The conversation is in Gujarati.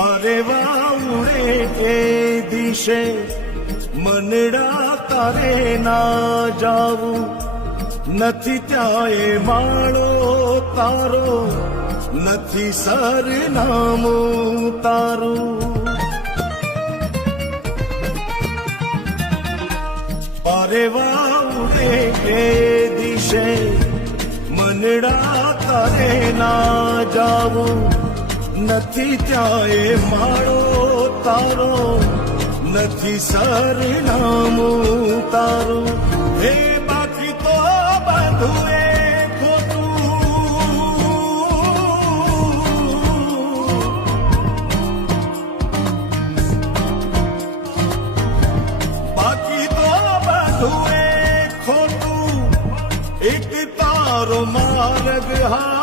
પરેવા ઉડે એ દિશે મનડા તારે ના જાવું નથી ત્યાં એ માળો તારો નથી સરનામું તારું પરેવા ઉડે એ દિશે મનડા તારે ના જાવું નથી ત્યાં એ માળો તારો નથી સરનામું તારું હે બાકી તો બધું એ ખોટું બાકી તો બધું એ ખોટું એક તારો માર્ગ હા